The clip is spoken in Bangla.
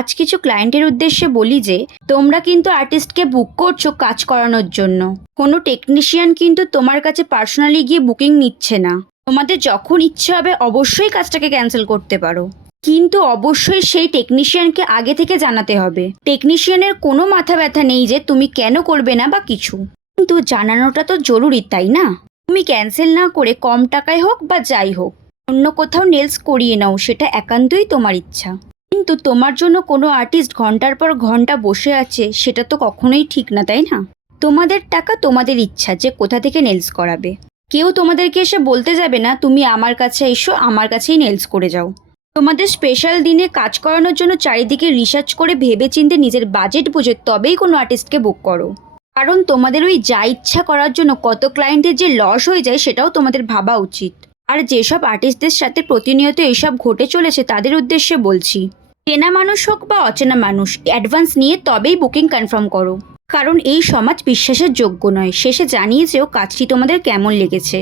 আজ কিছু ক্লায়েন্টের উদ্দেশ্যে বলি যে তোমরা কিন্তু আর্টিস্টকে বুক করছো কাজ করানোর জন্য, কোনো টেকনিশিয়ান কিন্তু তোমার কাছে পার্সোনালি গিয়ে বুকিং নিচ্ছে না। তোমাদের যখন ইচ্ছে হবে অবশ্যই কাজটাকে ক্যান্সেল করতে পারো, কিন্তু অবশ্যই সেই টেকনিশিয়ানকে আগে থেকে জানাতে হবে। টেকনিশিয়ানের কোনো মাথা ব্যথা নেই যে তুমি কেন করবে না বা কিছু, কিন্তু জানানোটা তো জরুরি, তাই না? তুমি ক্যান্সেল না করে কম টাকায় হোক বা যাই হোক অন্য কোথাও নেলস করিয়ে নাও, সেটা একান্তই তোমার ইচ্ছা। কিন্তু তোমার জন্য কোনো আর্টিস্ট ঘন্টার পর ঘন্টা বসে আছে, সেটা তো কখনোই ঠিক না, তাই না? তোমাদের টাকা, তোমাদের ইচ্ছা যে কোথা থেকে নেলস করাবে। কেউ তোমাদেরকে এসে বলতে যাবে না তুমি আমার কাছে এসো, আমার কাছেই নেলস করে যাও। তোমাদের স্পেশাল দিনে কাজ করানোর জন্য চারিদিকে রিসার্চ করে ভেবেচিন্তে নিজের বাজেট বুঝে তবেই কোনো আর্টিস্টকে বুক করো। কারণ তোমাদের ওই যা ইচ্ছা করার জন্য কত ক্লায়েন্টের যে লস হয়ে যায় সেটাও তোমাদের ভাবা উচিত। আর যেসব আর্টিস্টদের সাথে প্রতিনিয়ত এইসব ঘটে চলেছে তাদের উদ্দেশ্যে বলছি, চেনা মানুষ হোক বা অচেনা মানুষ, অ্যাডভান্স নিয়ে তবেই বুকিং কনফার্ম করো। কারণ এই সমাজ বিশ্বাসের যোগ্য নয়। শেষে জানিয়ে যেও কাজটি তোমাদের কেমন লেগেছে।